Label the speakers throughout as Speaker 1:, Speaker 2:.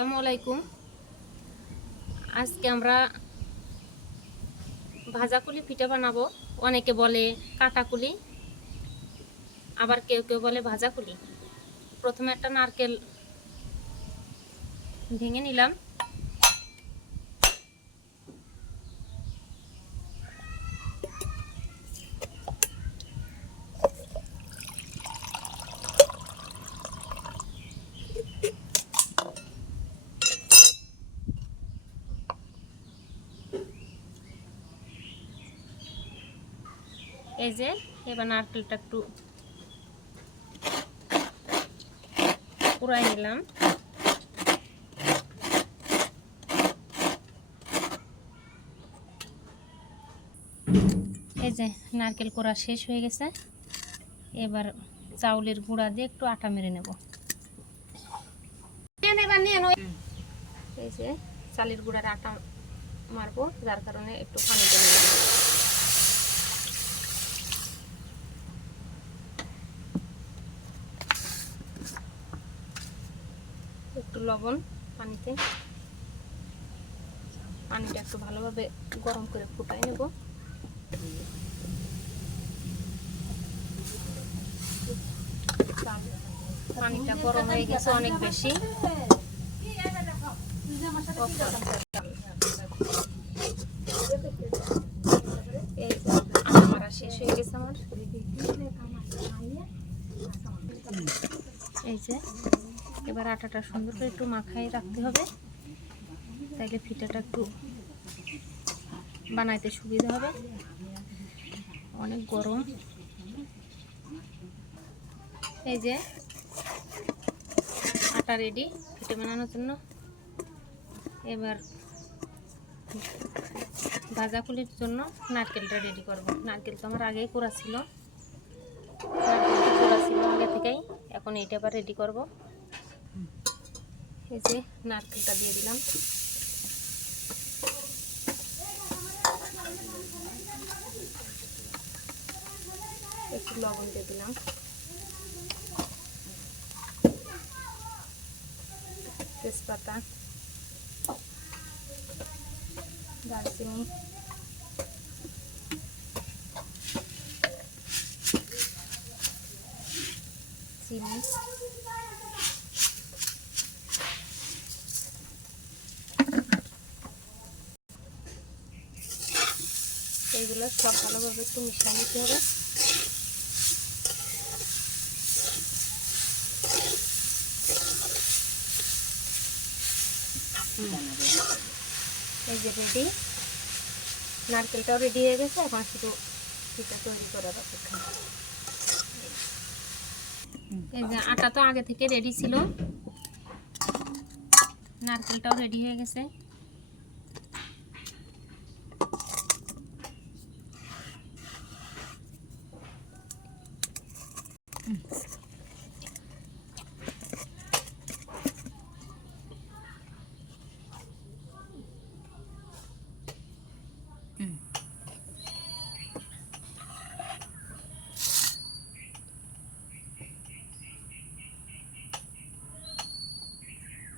Speaker 1: আসসালামু আলাইকুম। আজকে আমরা ভাজাকুলি পিঠা বানাবো। অনেকে বলে কাটাকুলি, আবার কেউ কেউ বলে ভাজাকুলি। প্রথমে একটা নারকেল ভেঙে নিলাম। এই যে, এবার নারকেলটা একটু পুরাই নিলাম। এই যে, নারকেল কোড়া শেষ হয়ে গেছে। এবার চাউলের গুঁড়া দিয়ে একটু আটা মেরে নেব। এই যে, চালের গুঁড়ার আটা মারবো, যার কারণে একটু পানি দিয়ে লবণ, পানিতে। পানিটা একটু ভালোভাবে গরম করে ফুটাই নেব। পানিটা গরম হয়ে গেছে অনেক বেশি। শেষ হয়ে গেছে আমার। এই যে। এবার আটাটা সুন্দর করে একটু মাখাই রাখতে হবে। তাইলে পিঠাটা একটু বানাইতে সুবিধা হবে। অনেক গরম। এই যে আটা রেডি পিঠে বানানোর জন্য। এবার ভাজা ভাজাকুলির জন্য নারকেলটা রেডি করব। নারকেল তো আমার আগেই করা ছিল। করা ছিল আগে থেকেই। এখন এটা আবার রেডি করব। এই যে নারকেলটা দিয়ে দিলাম। একটু লবণ দিয়ে দিলাম। তেজপাতা দারচিনি। চিনি। এইগুলো সব ভালোভাবে একটু মিশিয়ে নিতে হবে। এই যে রেডি নারকেলটাও রেডি হয়ে গেছে, এখন শুধু পিঠা তৈরি করার অপেক্ষা। এই যে আটা তো আগে থেকে রেডি ছিল। নারকেলটাও রেডি হয়ে গেছে।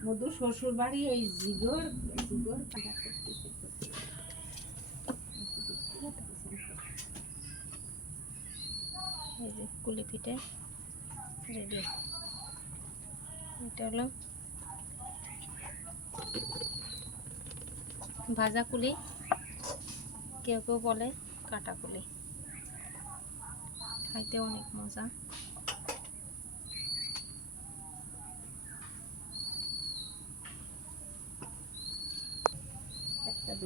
Speaker 2: মধু শ্বশুর বাড়ি এই জিগর জিগর
Speaker 1: কুলি পিঠে রেডি। এটা হলো ভাজা কুলি। কেউ কেউ বলে কাটা কুলি। খাইতে অনেক মজা।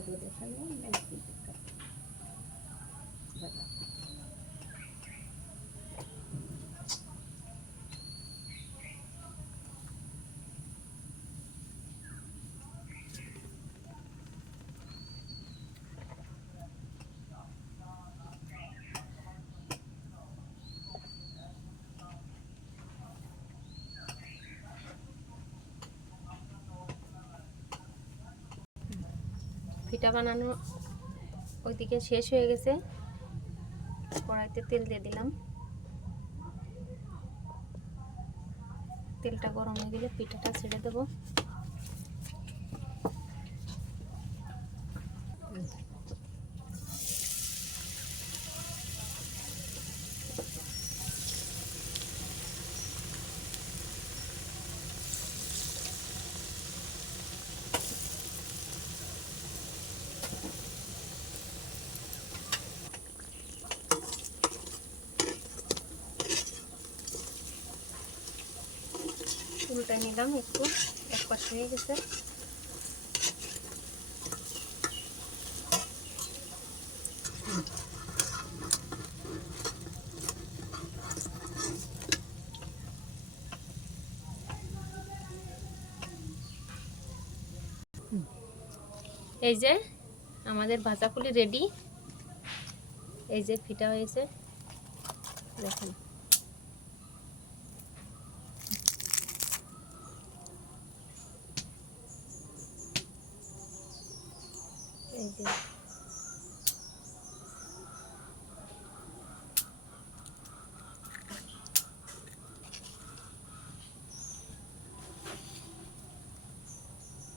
Speaker 2: একটা দুটো দেখালে এই পিঠেটা।
Speaker 1: পিঠা বানানো ওইদিকে শেষ হয়ে গেছে। কড়াইতে তেল দিয়ে দিলাম। তেলটা গরম হয়ে গেলে পিঠাটা ছেড়ে দেবো। উল্টাই নিলাম একটু, এক পাশ হয়ে গেছে। এই যে আমাদের ভাজাপুলি রেডি। এই যে ফিটা হয়েছে। দেখুন। এই যে